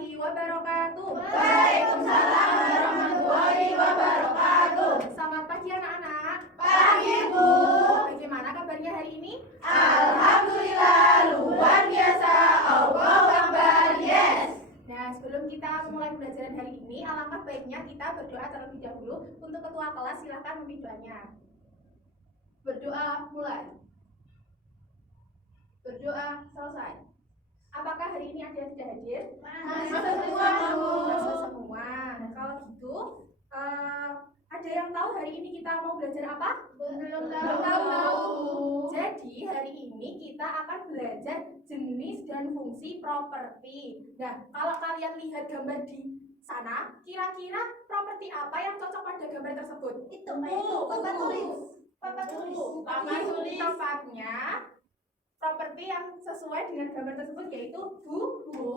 warahmatullahi wabarakatuh. Waalaikumsalam warahmatullahi wabarakatuh. Selamat pagi anak-anak. Pagi, Bu. Bagaimana kabarnya hari ini? Alhamdulillah, luar biasa. Allahu Akbar, yes. Nah, sebelum kita memulai pembelajaran hari ini, alangkah baiknya kita berdoa terlebih dahulu. Untuk ketua kelas, silahkan memimpin doanya. Berdoa mulai. Berdoa selesai. Apakah hari ini ada yang tidak hadir? Masuk semua, Bu. Masuk semua. Nah, kalau gitu, ada yang tahu hari ini kita mau belajar apa? Belum tahu. Jadi hari ini kita akan belajar jenis dan fungsi properti. Nah, kalau kalian lihat gambar di sana, kira-kira properti apa yang cocok pada gambar tersebut? Itu, papan tulis. Papan tulis. Tempatnya properti yang sesuai dengan gambar tersebut yaitu buku.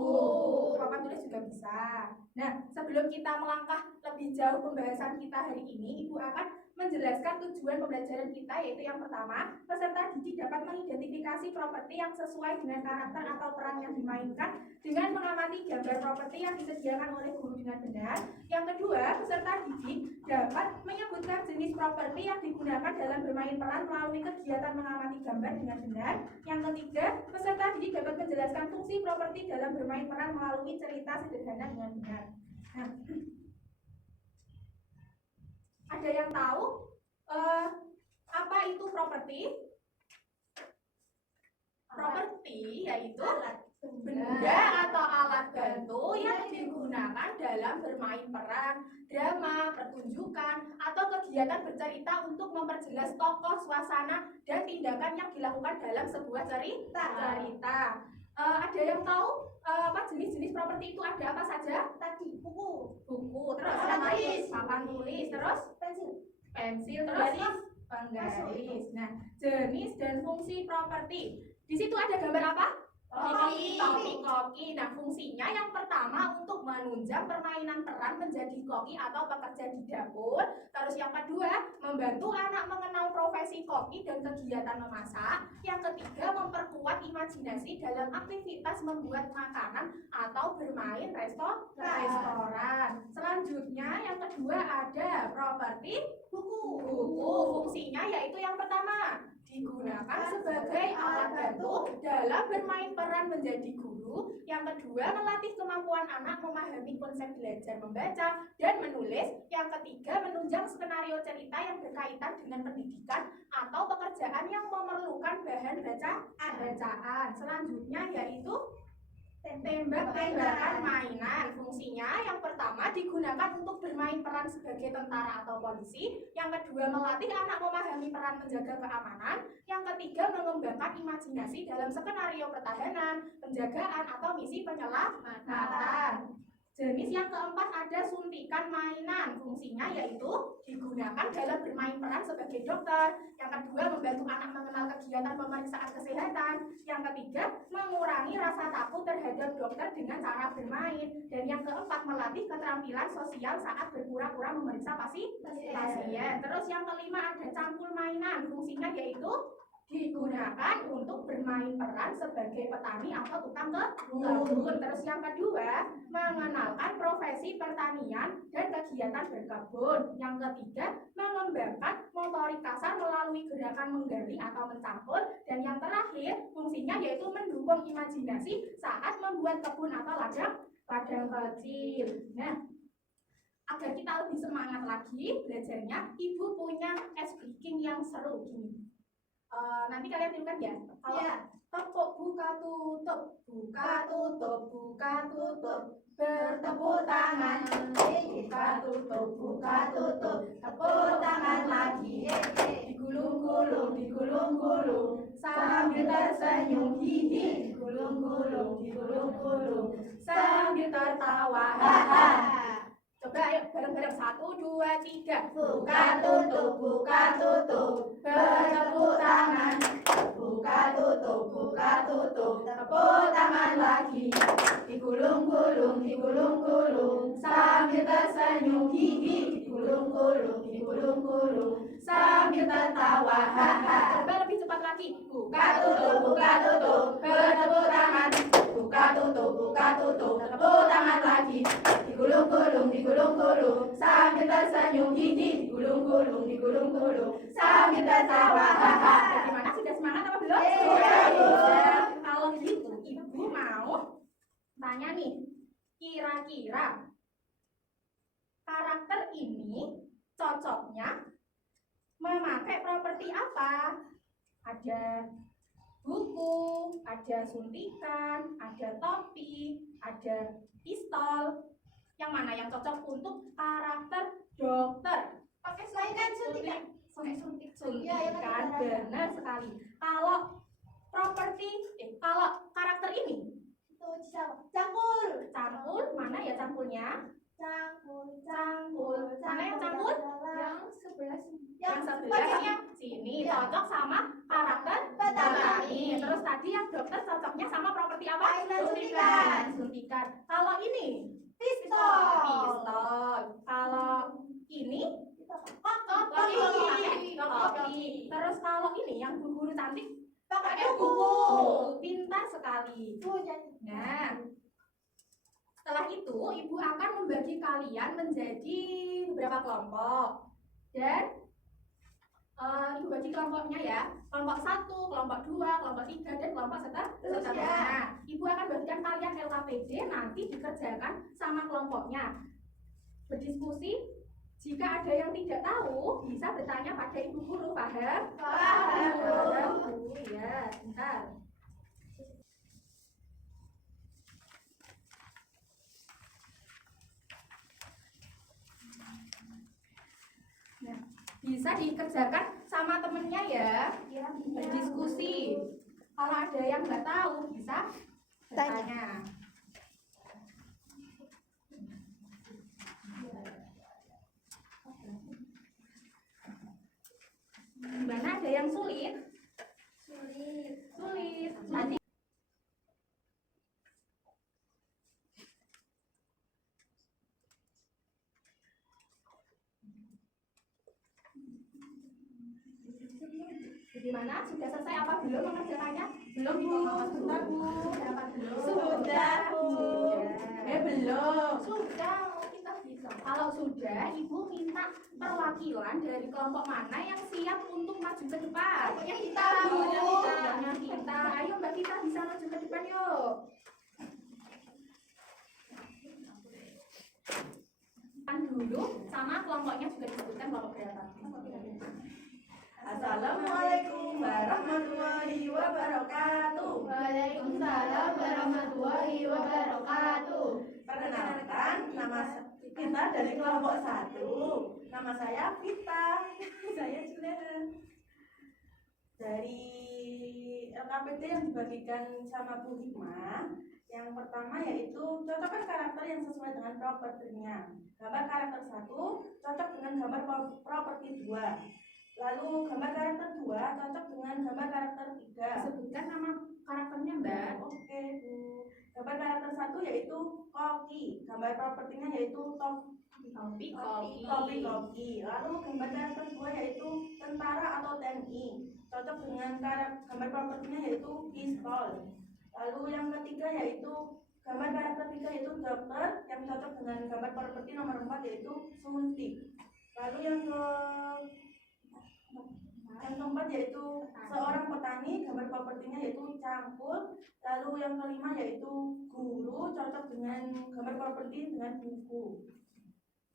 Papan tulis juga bisa. Nah, sebelum kita melangkah lebih jauh pembahasan kita hari ini, Ibu akan menjelaskan tujuan pembelajaran kita, yaitu yang pertama, peserta didik dapat mengidentifikasi properti yang sesuai dengan karakter atau peran yang dimainkan dengan mengamati gambar properti yang disediakan oleh guru dengan benar. Yang kedua, peserta didik dapat menyebutkan jenis properti yang digunakan dalam bermain peran melalui kegiatan mengamati gambar dengan benar. Yang ketiga, peserta didik dapat menjelaskan fungsi properti dalam bermain peran melalui cerita sederhana dengan benar. Nah, ada yang tahu apa itu properti? Properti yaitu benda atau alat bantu yang digunakan dalam bermain peran, drama, pertunjukan, atau kegiatan bercerita untuk memperjelas tokoh, suasana, dan tindakan yang dilakukan dalam sebuah cerita. Ada yang tahu apa jenis-jenis properti itu ada apa saja? Tadi, buku. Terus papan tulis, terus pensil, terus penggaris. Nah, jenis dan fungsi properti. Di situ ada gambar apa? Koki. Nah, fungsinya yang pertama untuk menunjang permainan peran menjadi koki atau pekerja di dapur. Terus yang kedua, membantu anak mengenal profesi koki dan kegiatan memasak. Yang ketiga, memperkuat imajinasi dalam aktivitas membuat makanan atau bermain restoran. Selanjutnya, yang kedua ada properti buku. Fungsinya yaitu yang pertama, digunakan sebagai alat bantu dalam bermain peran menjadi guru. Yang kedua, melatih kemampuan anak memahami konsep belajar membaca dan menulis. Yang ketiga, menunjang skenario cerita yang berkaitan dengan pendidikan atau pekerjaan yang memerlukan bahan bacaan. Selanjutnya yaitu tembak-tembakan mainan. Fungsinya yang pertama digunakan untuk bermain peran sebagai tentara atau polisi. Yang kedua, melatih anak memahami peran menjaga keamanan. Yang ketiga, mengembangkan imajinasi dalam skenario pertahanan, penjagaan, atau misi penyelamatan. Jenis yang keempat ada suntikan mainan. Fungsinya yaitu digunakan dalam bermain peran sebagai dokter. Yang kedua, membantu anak mengenal kegiatan pemeriksaan kesehatan. Yang ketiga, mengurangi rasa takut terhadap dokter dengan cara bermain. Dan yang keempat, melatih keterampilan sosial saat berpura-pura memeriksa pasien. Terus yang kelima ada cangkul mainan. Fungsinya yaitu digunakan untuk bermain peran sebagai petani atau tukang kebun. Terus yang kedua, mengenalkan profesi pertanian dan kegiatan berkebun. Yang ketiga, mengembangkan motorik kasar melalui gerakan menggali atau mencangkul. Dan yang terakhir, fungsinya yaitu mendukung imajinasi saat membuat kebun atau ladang kecil. Nah, agar kita lebih semangat lagi belajarnya, Ibu punya ice breaking yang seru gini. Nanti kalian tirukan ya. Kalau tepuk buka tutup, bertepuk tangan, buka tutup, tepuk tangan lagi, digulung-gulung, sambil tersenyum, hihi, digulung-gulung, sambil tertawa, haha. Coba ayo bareng-bareng 1, 2, 3. Buka tutup, bertepuk tangan. Buka tutup, tepuk tangan lagi. Digulung-gulung, sambil tersenyum, hihi. Digulung-gulung, sambil tertawa, haha. Coba lebih cepat lagi. Buka tutup, bertepuk tangan. Buka tutup, tepuk tangan digulung-gulung sambil tertawa. Bagaimana, sudah semangat apa belum? Sudah, Bu. Kalau gitu ibu mau tanya nih, kira-kira karakter ini cocoknya memakai properti apa? Ada buku, ada suntikan, ada topi, ada pistol. Yang mana yang cocok untuk karakter dokter? Pakai suntikan, suntikan. Pakai suntik, Iya, yang suntikan, ada darah. benar sekali. Kalau kalau karakter ini Itu siapa? Cangkul. cangkul, mana ya cangkulnya? Cangkul. Cangkul, mana yang cangkul? Yang sebelah sini. Yang sebelah sini Ya. cocok sama karakter petani. Terus tadi yang dokter cocoknya sama properti apa? Mainan suntikan. Suntikan. Kalau ini Pistol. pistol. Kalau ini topi. Terus kalau ini yang guru cantik Pakai buku. pintar sekali. Tuh, jadi. Nah, setelah itu ibu akan membagi kalian menjadi beberapa kelompok dan ibu bagi kelompoknya ya, kelompok 1, kelompok 2, kelompok 3 dan kelompok seterusnya. Nah, ibu akan bagikan kalian LKPD, nanti dikerjakan sama kelompoknya, berdiskusi. Jika ada yang tidak tahu bisa bertanya pada ibu guru. Paham? Paham. Bu. Ya, bentar. Nah, bisa dikerjakan sama temennya ya, berdiskusi. Kalau ada yang nggak tahu bisa bertanya. Gimana, ada yang sulit? Sulit. Nanti gimana? Sudah selesai apa belum mengerjakannya? Belum, Bu. Sudah, Bu. Dapat belum? Sudah, Bu. Belum. Sudah, kita bisa. Kalau sudah, Ibu minta perwakilan dari kelompok mana yang siap untuk maju ke depan. Pokoknya kita, Bu. Pokoknya kita. Ayo Mbak Kita bisa maju ke depan yuk. Kan dulu sama kelompoknya juga disebutkan kelompok berapa. Assalamualaikum warahmatullahi wabarakatuh. Waalaikumsalam warahmatullahi wabarakatuh. Perkenalkan, nama kita dari kelompok 1. Nama saya Vita. Saya Juleha. Dari LKPD yang dibagikan sama Bu Hikmah, yang pertama yaitu cocokkan karakter yang sesuai dengan propertinya. Gambar karakter 1 cocok dengan gambar properti 2. Lalu gambar karakter 2 cocok dengan gambar karakter 3. Sebutkan nama karakternya, Mbak. Oke, Bu. Gambar karakter 1 yaitu koki. Gambar propertinya yaitu Topi. kopi. Lalu gambar karakter 2 yaitu tentara atau TNI. Cocok dengan gambar propertinya yaitu pistol. Lalu yang ketiga yaitu gambar karakter 3 yaitu dokter, yang cocok dengan gambar properti nomor 4 yaitu suntik. Lalu yang keempat yaitu seorang petani, gambar propertinya yaitu cangkul. Lalu yang kelima yaitu guru, cocok dengan gambar properti dengan buku.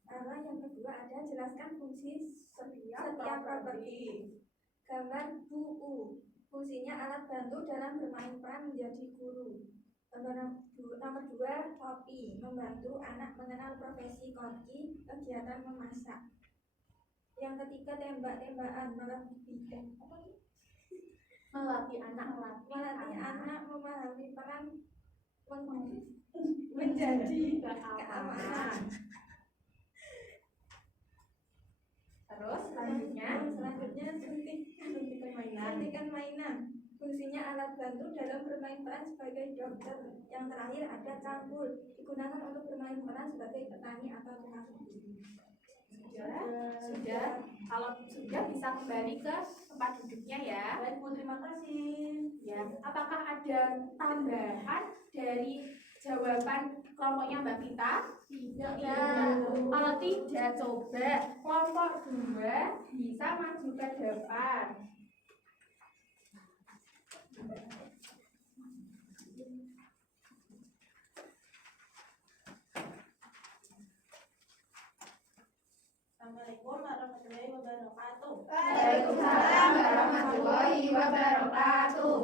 Lalu yang kedua ada jelaskan fungsi setiap properti. Gambar buku. Fungsinya alat bantu dalam bermain peran menjadi guru. Nomor 2 topi. Membantu anak mengenal profesi koki, kegiatan memasak. Yang ketiga tembak-tembakan, Melatih anak memahami peran Menjadi keamanan. Terus selanjutnya suntikan mainan. Fungsinya alat bantu dalam bermain peran sebagai dokter. Yang terakhir ada cangkul, digunakan untuk bermain peran sebagai petani atau tukang kebun. sudah. Kalau sudah bisa kembali ke tempat duduknya ya. Baik Bu, terima kasih. Ya, apakah ada tambahan dari jawaban kelompoknya Mbak Vita? Tidak. Kalau tidak, coba kelompok 2 bisa maju ke depan. Assalamualaikum warahmatullahi wabarakatuh. Waalaikumsalam warahmatullahi wabarakatuh.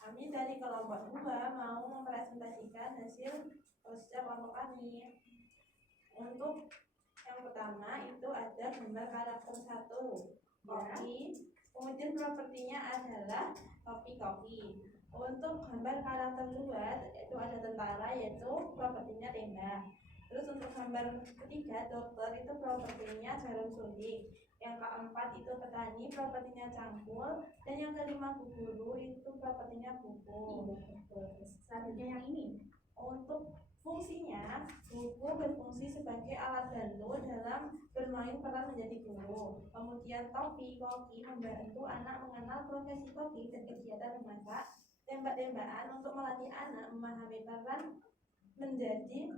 Kami dari kelompok 2 mau mempresentasikan hasil proses kelompok kami. Untuk yang pertama itu ada gambar karakter 1, kopi. Kemudian propertinya adalah kopi-kopi. Untuk gambar karakter 2 itu ada tentara, yaitu propertinya tembak. Terus untuk gambar ketiga dokter itu propertinya jarum suntik. Yang keempat itu petani, propertinya cangkul. Dan yang kelima guru itu propertinya buku. Selanjutnya yang ini. Untuk fungsinya, buku berfungsi sebagai alat bantu dalam bermain peran menjadi guru. Kemudian topi, koki membantu anak mengenal profesi koki dan kegiatan memasak. Tembak-tembakan untuk melatih anak memahami peran menjadi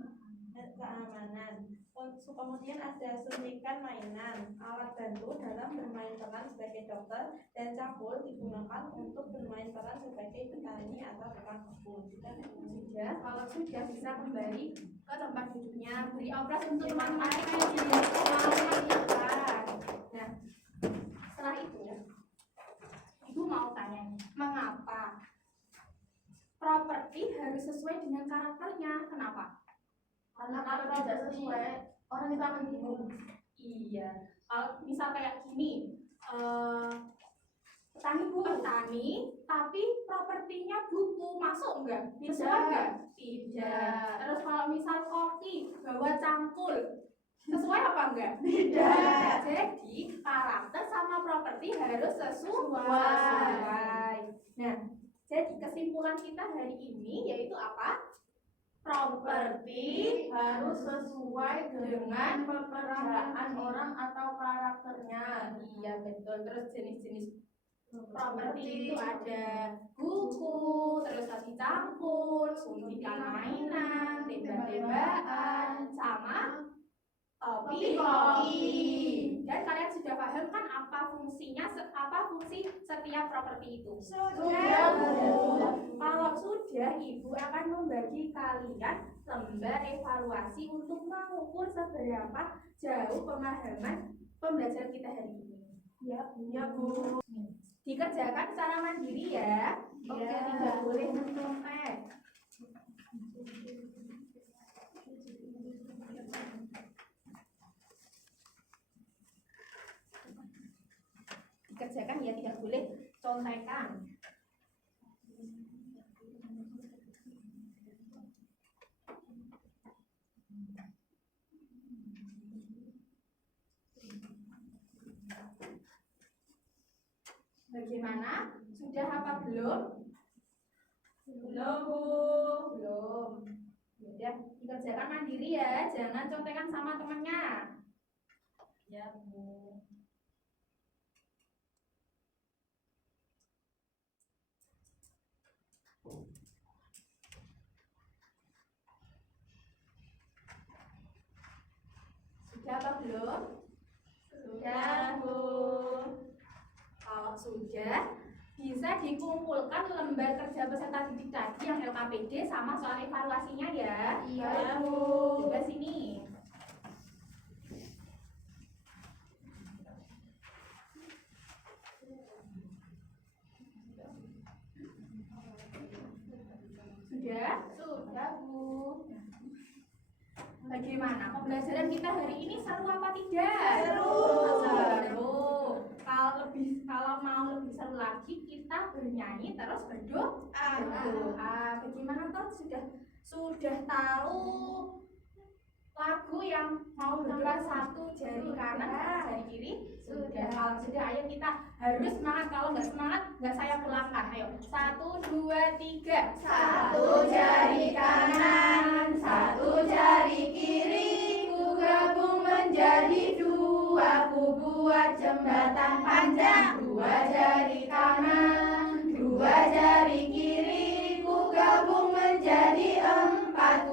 keamanan. Kemudian ada suntikan mainan, alat bantu dalam bermain peran sebagai dokter, dan cangkul digunakan untuk bermain peran sebagai petani atau tukang kebun. Sudah, kalau sudah bisa kembali ke tempat duduknya. Beri operasi untuk teman-teman yang tidak mau mengerjakan. Nah, setelah itu, Ibu mau tanya, mengapa properti harus sesuai dengan karakternya? Kenapa? Karena kalau tidak sesuai, orang itu akan bingung. Iya, kalau misal kayak gini, petani, tapi propertinya buku, masuk enggak? Sesuai enggak? Tidak. Terus kalau misal koki, bawa cangkul, sesuai apa enggak? Tidak. Jadi karakter sama properti harus sesuai. Nah, jadi kesimpulan kita hari ini yaitu apa? Properti harus sesuai dengan pekerjaan orang atau karakternya. Iya betul. Terus jenis-jenis properti itu ada buku, terus tadi cangkul, suntikan mainan, tembak-tembakan, sama topi. Dan kalian sudah paham kan apa fungsinya, apa fungsi setiap properti itu? Sudah. Kalau sudah, Ibu akan membagi kalian lembar evaluasi untuk mengukur seberapa jauh pemahaman pembelajaran kita hari ini. Ya, Bu. Dikerjakan secara mandiri ya. Oke, tidak boleh mencontek. Dikerjakan ya, tidak boleh contekan. Bagaimana? Sudah apa belum? Belum, Bu. Belum. Sudah dikerjakan mandiri ya, jangan contekan sama temannya. Ya, Bu. Sudah apa belum? Sudah, Bu. Kalau sudah, bisa dikumpulkan lembar kerja peserta didik tadi yang LKPD sama soal evaluasinya ya. Iya, Bu. Coba sini. Sudah? Sudah, Bu. Bagaimana pembelajaran kita hari ini, seru apa tidak? Seru. Seru. Kalau mau lebih seru lagi, kita bernyanyi terus berdoa. Bagaimana toh sudah tahu lagu yang mau berdoa satu jari kanan, jari kiri? Sudah. Kalau sudah, ayo kita harus semangat. Kalau nggak semangat, nggak saya pulangkan. Ayo, 1, 2, 3. Satu jari kanan, satu jari kiri, ku gabung menjadi dua, ku buat jembatan panjang. Dua jari kanan, dua jari kiri, ku gabung menjadi empat,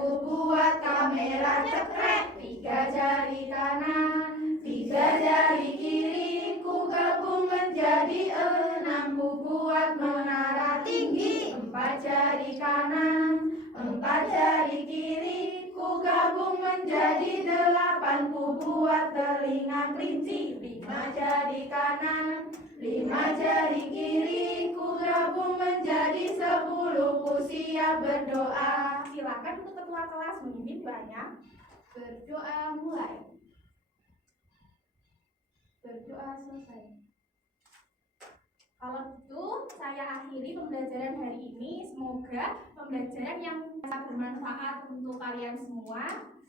merah cekrek, 3 jari kanan, 3 jari kiri, ku gabung menjadi 6, ku buat menara tinggi. 4 jari kanan, 4 jari kiri, ku gabung menjadi 8, ku buat telinga kelinci. 5 jari kanan, 5 jari kiri, ku gabung menjadi 10, ku siap berdoa. Silakan untuk ketua kelas memimpin doanya. Berdoa mulai. Berdoa selesai. Kalau gitu, saya akhiri pembelajaran hari ini. Semoga pembelajaran yang sangat bermanfaat untuk kalian semua.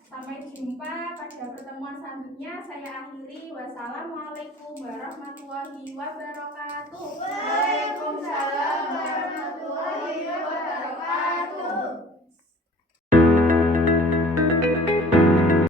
Sampai jumpa pada pertemuan selanjutnya. Saya akhiri. Wassalamualaikum warahmatullahi wabarakatuh.